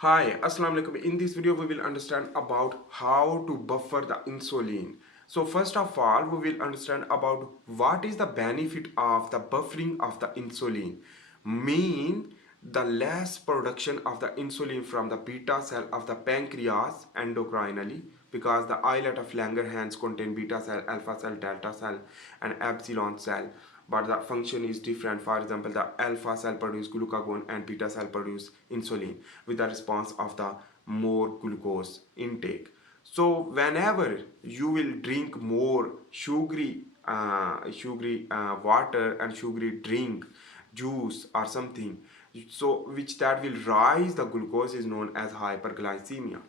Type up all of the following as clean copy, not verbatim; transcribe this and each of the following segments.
Hi, Assalamu alaikum. In this video, we will understand about how to buffer the insulin. So first of all, we will understand about what is the benefit of the buffering of the insulin. Mean the less production of the insulin from the beta cell of the pancreas endocrinally, because the islet of Langerhans contain beta cell, alpha cell, delta cell and epsilon cell, but the function is different. For example, the alpha cell produce glucagon and beta cell produce insulin with the response of the more glucose intake. So whenever you will drink more sugary water and sugary drink, juice or something, so which that will rise the glucose, is known as hyperglycemia.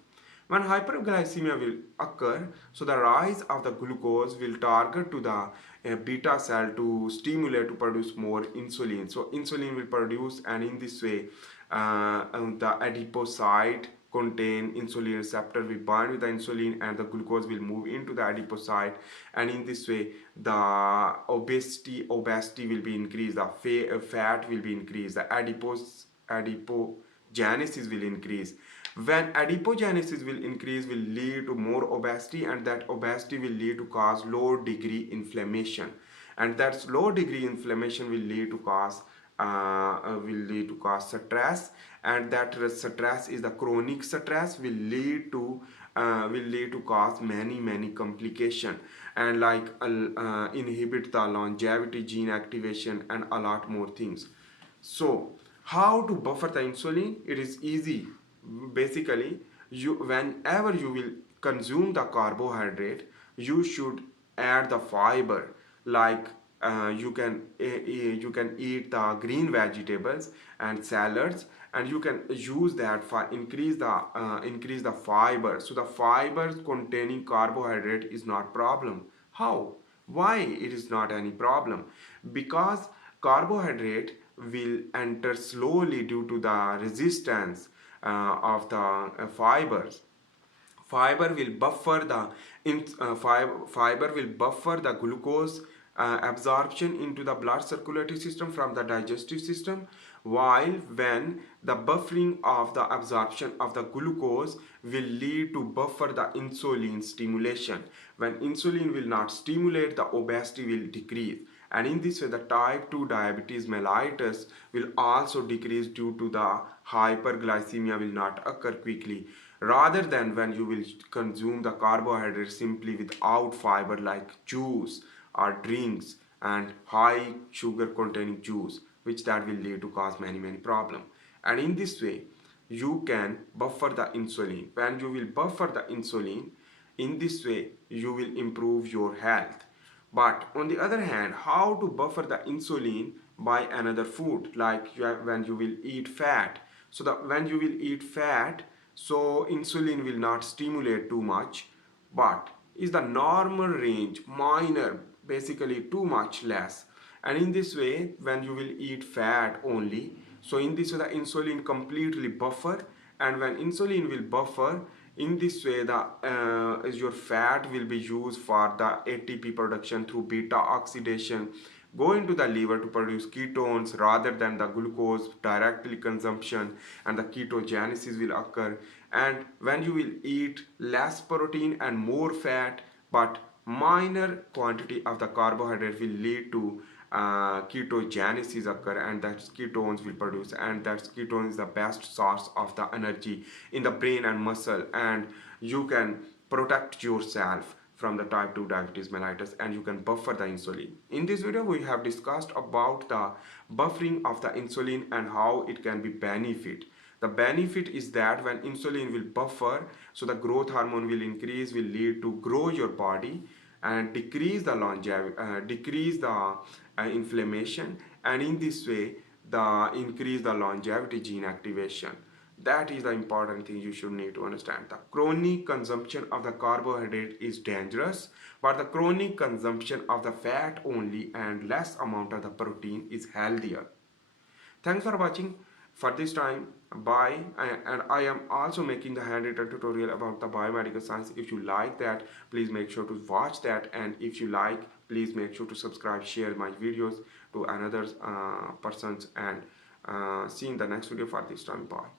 When hyperglycemia will occur, so the rise of the glucose will target to the beta cell to stimulate to produce more insulin. So insulin will produce, and in this way the adipocyte contain insulin receptor will bind with the insulin and the glucose will move into the adipocyte, and in this way the obesity will be increased, the fat will be increased, the adipogenesis will increase. When adipogenesis will increase, will lead to more obesity, and that obesity will lead to cause low degree inflammation, and that low degree inflammation will lead to cause stress, and that stress is the chronic stress, will lead to cause many complication, and like inhibit the longevity gene activation and a lot more things. So how to buffer the insulin? It is easy. Basically, whenever you will consume the carbohydrate, you should add the fiber, like you can eat the green vegetables and salads, and you can use that for increase the fiber. So the fibers containing carbohydrate is not problem. How? Why it is not any problem? Because carbohydrate will enter slowly due to the resistance of the fibers. Fiber will buffer the glucose absorption into the blood circulatory system from the digestive system, while when the buffering of the absorption of the glucose will lead to buffer the insulin stimulation. When insulin will not stimulate, the obesity will decrease, and in this way the type 2 diabetes mellitus will also decrease due to the hyperglycemia will not occur quickly, rather than when you will consume the carbohydrate simply without fiber, like juice or drinks and high sugar containing juice, which that will lead to cause many problem. And in this way you can buffer the insulin. When you will buffer the insulin, in this way you will improve your health. But on the other hand, how to buffer the insulin? By another food, like when you will eat fat. So that when you will eat fat, so insulin will not stimulate too much, but is the normal range minor, basically too much less. And in this way, when you will eat fat only, so in this way the insulin completely buffer, and when insulin will buffer, in this way the your fat will be used for the ATP production through beta oxidation, go into the liver to produce ketones rather than the glucose directly consumption, and the ketogenesis will occur. And when you will eat less protein and more fat but minor quantity of the carbohydrate, will lead to ketogenesis occur, and that ketones will produce, and that ketone is the best source of the energy in the brain and muscle, and you can protect yourself from the type 2 diabetes mellitus, and you can buffer the insulin. In this video we have discussed about the buffering of the insulin and how it can be benefit. The benefit is that when insulin will buffer, so the growth hormone will increase, will lead to grow your body and decrease the longevity, decrease the inflammation, and in this way the increase the longevity gene activation. That is the important thing you should need to understand. The chronic consumption of the carbohydrate is dangerous, but the chronic consumption of the fat only and less amount of the protein is healthier. Thanks for watching. For this time, bye. And I am also making the handwritten tutorial about the biomedical science. If you like that, please make sure to watch that, and if you like, please make sure to subscribe, share my videos to another persons, and see you in the next video. For this time, bye.